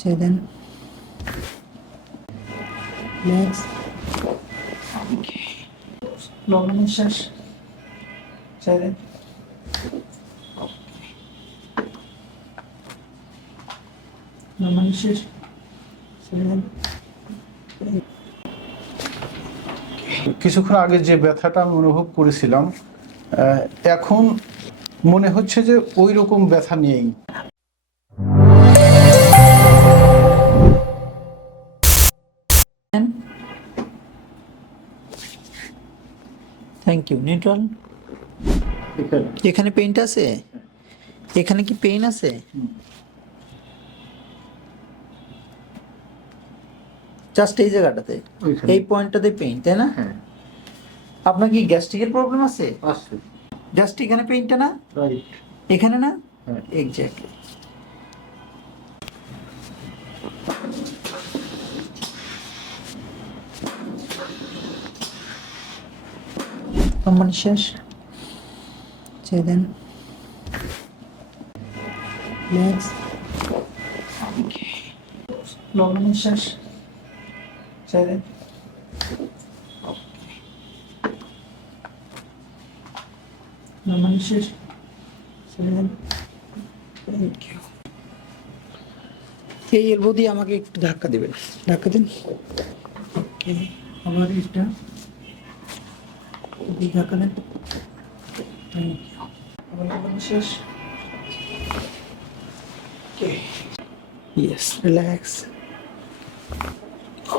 ছেড়ে দেন। নেক্সট। লম্বা নিঃশ্বাস ছেড়ে দেন। লম্বা নিঃশ্বাস ছেড়ে দেন। কিছুক্ষণ আগে যে ব্যথাটা আমি অনুভব করেছিলাম, এখন মনে হচ্ছে যে ওই রকম ব্যথা নেই। Thank you. নিউট্রাল। এখানে পেইন্ট আছে? এখানে কি পেইন আছে? জাস্ট এই জায়গাটাতে, এই পয়েন্টটাতে পেইন, তাই না? হ্যাঁ। আপনার কি গ্যাস্ট্রিকের প্রবলেম আছে? আছে। জাস্ট এখানে পেইনটা না? রাইট। এখানে না? হ্যাঁ। এক্স্যাক্টলি। লম্বা নিঃশ্বাস ছেড়ে দেন। নেক্সট। লম্বা নিঃশ্বাস ছেড়ে দেন। লম্বা নিঃশ্বাস ছেড়ে দেন। Thank you. এই এলবো দিয়ে আমাকে একটু ধাক্কা দেবেন, ধাক্কা দিন। ওকে, আবার এটা ধাক্কা দেন। Thank you. আবার লম্বা নিঃশ্বাস। Okay, yes, relax.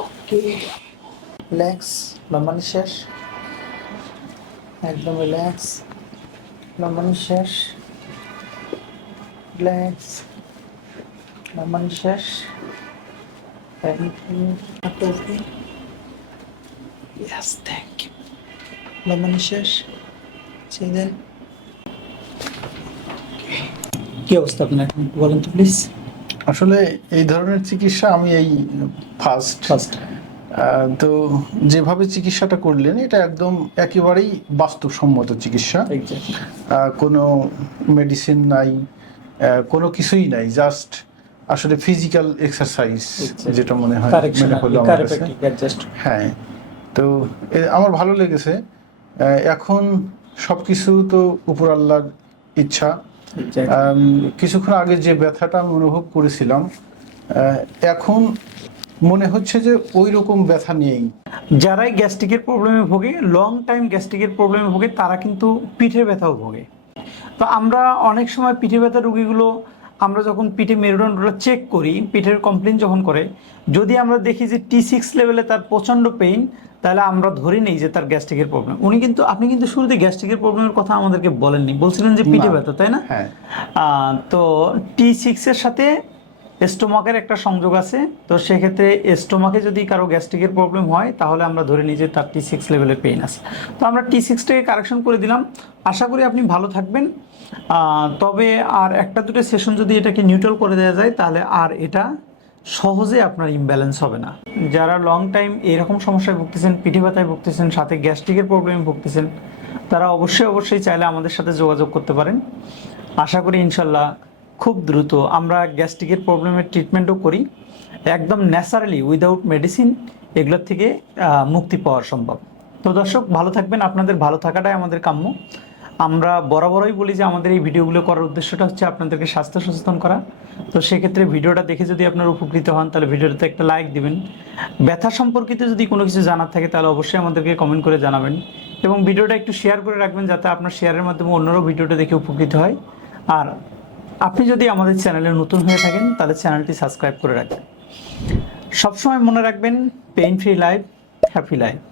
Okay, relax. লম্বা নিঃশ্বাস, একদম রিল্যাক্স। লম্বা নিঃশ্বাস, রিল্যাক্স। লম্বা নিঃশ্বাস। Thank you. Okay, yes, thank you. লম্বা নিঃশ্বাস ছেড়ে দেন। কি অবস্থা আপনার, বলেন তো প্লিজ। আসলে এই ধরনের চিকিৎসা আমি এই ফার্স্ট। তো যেভাবে চিকিৎসাটা করলেন এটা একদম একেবারেই বাস্তবসম্মত চিকিৎসা। কোনো মেডিসিন নাই, কোনো কিছুই নাই, জাস্ট আসলে ফিজিক্যাল এক্সারসাইজ যেটা মনে হয় মনে হলো আমার কাছে। হ্যাঁ, তো আমার ভালো লেগেছে। এখন সবকিছু তো উপর আল্লাহর ইচ্ছা। কিছুক্ষণ আগে যে ব্যথাটা আমি অনুভব করেছিলাম, এখন মনে হচ্ছে যে ওই রকম ব্যথা নেই। যারাই গ্যাস্ট্রিকের প্রবলেমে ভোগে, লং টাইম গ্যাস্ট্রিকের প্রবলেমে ভোগে, তারা কিন্তু পিঠের ব্যথাও ভোগে। তো আমরা অনেক সময় পিঠে ব্যথা রোগীগুলো, আমরা যখন পিঠে মেরুদণ্ডটা চেক করি, পিঠের কমপ্লেন যখন করে, যদি আমরা দেখি যে T6 লেভেলে তার প্রচণ্ড পেইন, তাহলে আমরা ধরে নিই যে তার গ্যাস্ট্রিকের প্রবলেম। আপনি কিন্তু শুরুতে গ্যাস্ট্রিকের প্রবলেমের কথা আমাদেরকে বলেননি, বলছিলেন যে পিঠে ব্যথা, তাই না? হ্যাঁ। তো T6 এর সাথে স্টোমাকের একটা সংযোগ আছে। তো সেক্ষেত্রে স্টোমাকে যদি কারো গ্যাস্ট্রিকের প্রবলেম হয়, তাহলে আমরা ধরে নিই যে তার T6 লেভেলে পেইন আছে। তো আমরা T6টাকে কারেকশন করে দিলাম। আশা করি আপনি ভালো থাকবেন। তবে আর একটা দুটো সেশন যদি এটাকে নিউট্রাল করে দেওয়া যায়, তাহলে আর এটা সহজে আপনার ইমব্যালেন্স হবে না। যারা লং টাইম এরকম সমস্যায় ভুগতেছেন, পিঠে ব্যথায় ভুগতেছেন, সাথে গ্যাস্ট্রিকের প্রবলেমে ভুগতেছেন, তারা অবশ্যই চাইলে আমাদের সাথে যোগাযোগ করতে পারেন। আশা করি ইনশাল্লাহ খুব দ্রুত আমরা গ্যাস্ট্রিকের প্রবলেমের ট্রিটমেন্টও করি, একদম ন্যাচারালি, উইদাউট মেডিসিন, এগুলোর থেকে মুক্তি পাওয়া সম্ভব। তো দর্শক, ভালো থাকবেন। আপনাদের ভালো থাকাটাই আমাদের কাম্য। আমরা বরাবরই বলি যে আমাদের এই ভিডিওগুলো করার উদ্দেশ্যটা হচ্ছে আপনাদেরকে স্বাস্থ্য সচেতন করা। তো সেক্ষেত্রে ভিডিওটা দেখে যদি আপনারা উপকৃত হন, তাহলে ভিডিওটাতে একটা লাইক দিবেন। ব্যথা সম্পর্কিত যদি কোনো কিছু জানার থাকে, তাহলে অবশ্যই আমাদেরকে কমেন্ট করে জানাবেন, এবং ভিডিওটা একটু শেয়ার করে রাখবেন, যাতে আপনার শেয়ারের মাধ্যমে অন্যরাও ভিডিওটা দেখে উপকৃত হয়। আর আপনি যদি আমাদের চ্যানেলে নতুন হয়ে থাকেন, তাহলে চ্যানেলটি সাবস্ক্রাইব করে রাখবেন। সবসময় মনে রাখবেন, pain free life, happy life.